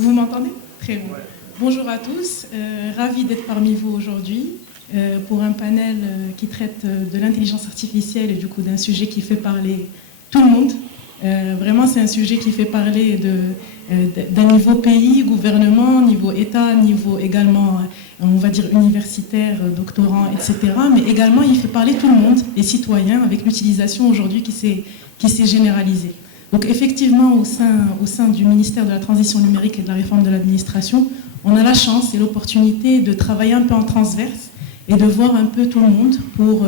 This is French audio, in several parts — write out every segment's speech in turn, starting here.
Vous m'entendez? Très bien. Bonjour à tous, ravi d'être parmi vous aujourd'hui pour un panel qui traite de l'intelligence artificielle et du coup d'un sujet qui fait parler tout le monde. Vraiment, c'est un sujet qui fait parler d'un niveau pays, gouvernement, niveau État, niveau également, on va dire, universitaire, doctorant, etc. Mais également, il fait parler tout le monde, les citoyens, avec l'utilisation aujourd'hui qui s'est généralisée. Donc effectivement, au sein du ministère de la Transition numérique et de la réforme de l'administration, on a la chance et l'opportunité de travailler un peu en transverse et de voir un peu tout le monde pour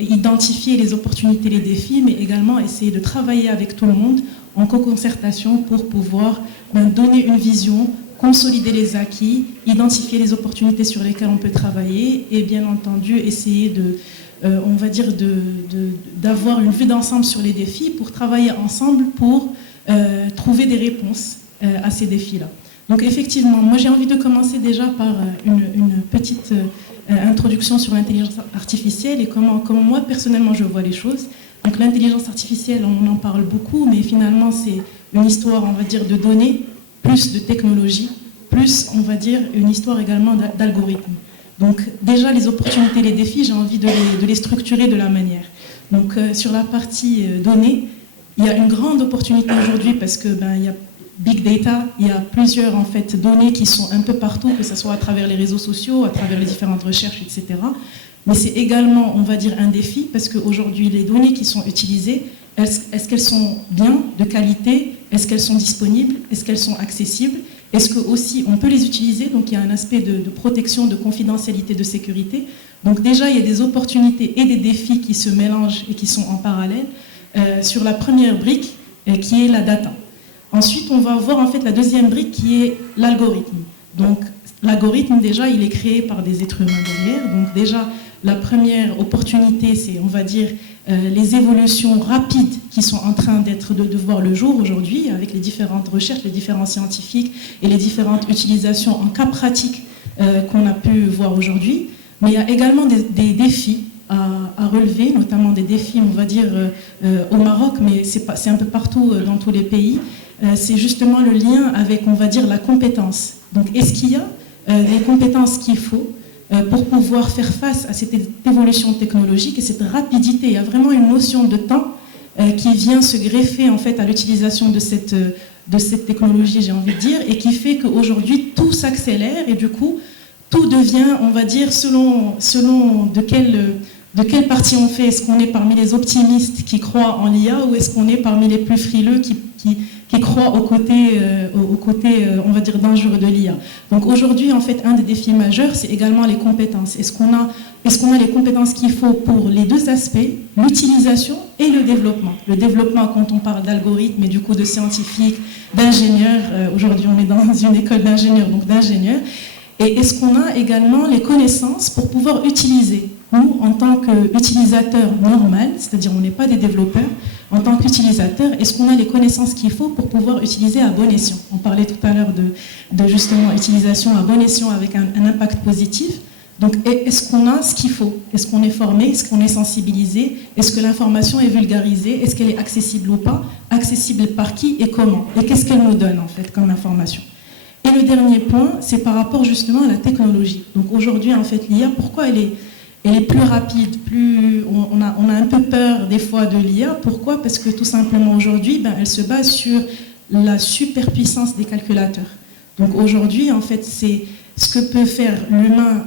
identifier les opportunités, les défis, mais également essayer de travailler avec tout le monde en co-concertation pour pouvoir donner une vision, consolider les acquis, identifier les opportunités sur lesquelles on peut travailler et bien entendu essayer on va dire d'avoir une vue d'ensemble sur les défis pour travailler ensemble pour trouver des réponses à ces défis-là. Donc effectivement, moi j'ai envie de commencer déjà par une petite introduction sur l'intelligence artificielle et comment moi personnellement je vois les choses. Donc l'intelligence artificielle, on en parle beaucoup, mais finalement c'est une histoire, on va dire, de données, plus de technologie, plus, on va dire, une histoire également d'algorithmes. Donc déjà les opportunités, les défis, j'ai envie de les structurer de la manière. Donc sur la partie données, il y a une grande opportunité aujourd'hui parce que il y a big data, il y a plusieurs en fait données qui sont un peu partout, que ce soit à travers les réseaux sociaux, à travers les différentes recherches, etc. Mais c'est également, on va dire, un défi parce qu'aujourd'hui les données qui sont utilisées, est-ce qu'elles sont bien, de qualité? Est-ce qu'elles sont disponibles? Est-ce qu'elles sont accessibles? Est-ce que aussi on peut les utiliser? Donc il y a un aspect de protection, de confidentialité, de sécurité. Donc déjà il y a des opportunités et des défis qui se mélangent et qui sont en parallèle sur la première brique qui est la data. Ensuite on va voir en fait la deuxième brique qui est l'algorithme. Donc l'algorithme déjà il est créé par des êtres humains derrière. Donc déjà la première opportunité c'est on va dire les évolutions rapides qui sont en train de voir le jour aujourd'hui avec les différentes recherches, les différents scientifiques et les différentes utilisations en cas pratique qu'on a pu voir aujourd'hui. Mais il y a également des défis à relever, notamment des défis, on va dire, au Maroc, mais c'est un peu partout dans tous les pays. C'est justement le lien avec, on va dire, la compétence. Donc, est-ce qu'il y a les compétences qu'il faut pour pouvoir faire face à cette évolution technologique et cette rapidité? Il y a vraiment une notion de temps qui vient se greffer en fait à l'utilisation de cette technologie, j'ai envie de dire, et qui fait qu'aujourd'hui tout s'accélère et du coup tout devient, on va dire, selon de quelle partie on fait. Est-ce qu'on est parmi les optimistes qui croient en l'IA ou est-ce qu'on est parmi les plus frileux qui croient au côté, on va dire, dangereux de l'IA. Donc aujourd'hui, en fait, un des défis majeurs, c'est également les compétences. Est-ce qu'on a les compétences qu'il faut pour les deux aspects, l'utilisation et le développement? Le développement, quand on parle d'algorithmes et du coup de scientifiques, d'ingénieurs, aujourd'hui on est dans une école d'ingénieurs, donc d'ingénieurs, et est-ce qu'on a également les connaissances pour pouvoir utiliser? Nous, en tant qu'utilisateurs normal, c'est-à-dire on n'est pas des développeurs, en tant qu'utilisateur, est-ce qu'on a les connaissances qu'il faut pour pouvoir utiliser à bon escient? On parlait tout à l'heure de justement utilisation à bon escient avec un impact positif. Donc est-ce qu'on a ce qu'il faut? Est-ce qu'on est formé? Est-ce qu'on est sensibilisé? Est-ce que l'information est vulgarisée? Est-ce qu'elle est accessible ou pas? Accessible par qui et comment? Et qu'est-ce qu'elle nous donne en fait comme information? Et le dernier point, c'est par rapport justement à la technologie. Donc aujourd'hui, en fait, l'IA, pourquoi elle est plus rapide, on a un peu peur des fois de l'IA. Pourquoi? Parce que tout simplement aujourd'hui, elle se base sur la superpuissance des calculateurs. Donc aujourd'hui, en fait, c'est ce que peut faire l'humain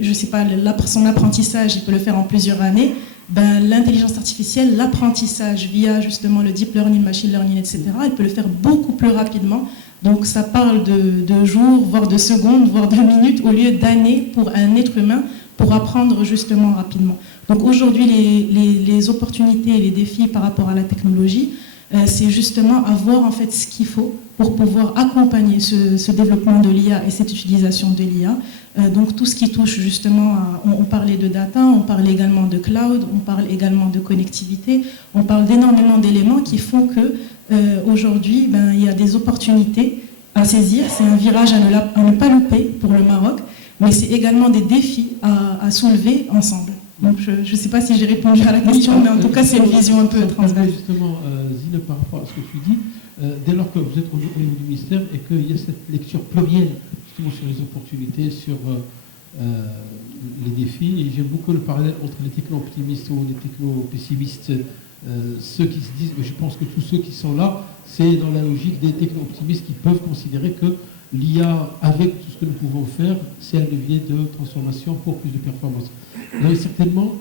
je ne sais pas, son apprentissage, il peut le faire en plusieurs années. L'intelligence artificielle, l'apprentissage via justement le deep learning, machine learning, etc., elle peut le faire beaucoup plus rapidement. Donc ça parle de jours, voire de secondes, voire de minutes, au lieu d'années pour un être humain pour apprendre justement rapidement. Donc aujourd'hui, les opportunités et les défis par rapport à la technologie, c'est justement avoir en fait ce qu'il faut pour pouvoir accompagner ce développement de l'IA et cette utilisation de l'IA. Donc tout ce qui touche justement on parlait de data, on parle également de cloud, on parle également de connectivité, on parle d'énormément d'éléments qui font que aujourd'hui, il y a des opportunités à saisir. C'est un virage à ne pas louper pour le Maroc, mais c'est également des défis à soulever ensemble. Donc je ne sais pas si j'ai répondu à la question, mais en tout cas c'est une vision un peu transversale. Justement, Zine, par rapport à ce que tu dis, dès lors que vous êtes au niveau du ministère et qu'il y a cette lecture plurielle justement sur les opportunités, sur les défis, et j'aime beaucoup le parallèle entre les techno-optimistes ou les techno-pessimistes, ceux qui se disent, mais je pense que tous ceux qui sont là, c'est dans la logique des techno-optimistes qui peuvent considérer que l'IA, avec tout ce que nous pouvons faire, c'est un levier de transformation pour plus de performance. Vous avez certainement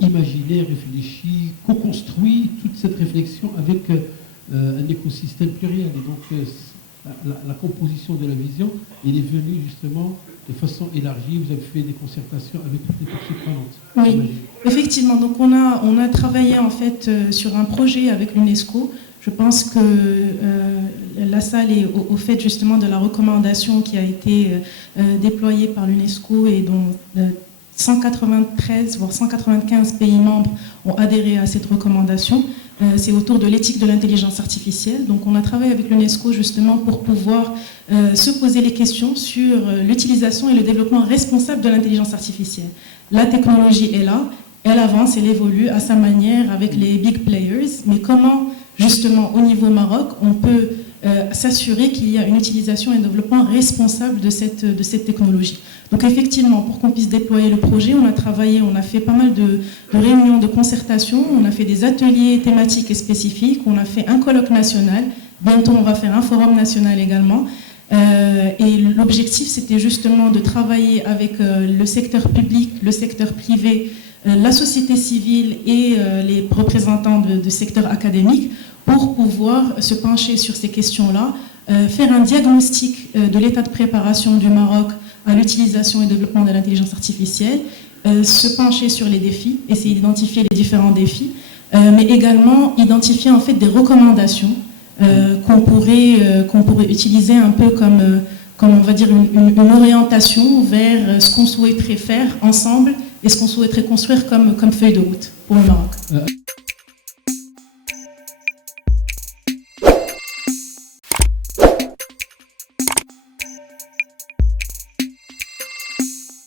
imaginé, réfléchi, co-construit toute cette réflexion avec un écosystème pluriel. Et donc, la composition de la vision, elle est venue justement de façon élargie. Vous avez fait des concertations avec toutes les parties prenantes. Oui, effectivement. Donc, on a travaillé en fait sur un projet avec l'UNESCO. Je pense que la salle est au fait justement de la recommandation qui a été déployée par l'UNESCO et dont 193 voire 195 pays membres ont adhéré à cette recommandation. C'est autour de l'éthique de l'intelligence artificielle. Donc on a travaillé avec l'UNESCO justement pour pouvoir se poser les questions sur l'utilisation et le développement responsable de l'intelligence artificielle. La technologie est là, elle avance, elle évolue à sa manière avec les big players, mais comment justement au niveau Maroc on peut s'assurer qu'il y a une utilisation et un développement responsable de cette technologie. Donc effectivement, pour qu'on puisse déployer le projet, on a travaillé, on a fait pas mal de réunions de concertation, on a fait des ateliers thématiques et spécifiques, on a fait un colloque national, bientôt on va faire un forum national également. Et l'objectif, c'était justement de travailler avec le secteur public, le secteur privé, la société civile et les représentants du secteur académique pour pouvoir se pencher sur ces questions-là, faire un diagnostic de l'état de préparation du Maroc à l'utilisation et développement de l'intelligence artificielle, se pencher sur les défis, essayer d'identifier les différents défis, mais également identifier en fait des recommandations qu'on pourrait utiliser un peu comme on va dire une orientation vers ce qu'on souhaiterait faire ensemble et ce qu'on souhaiterait construire comme feuille de route pour le Maroc.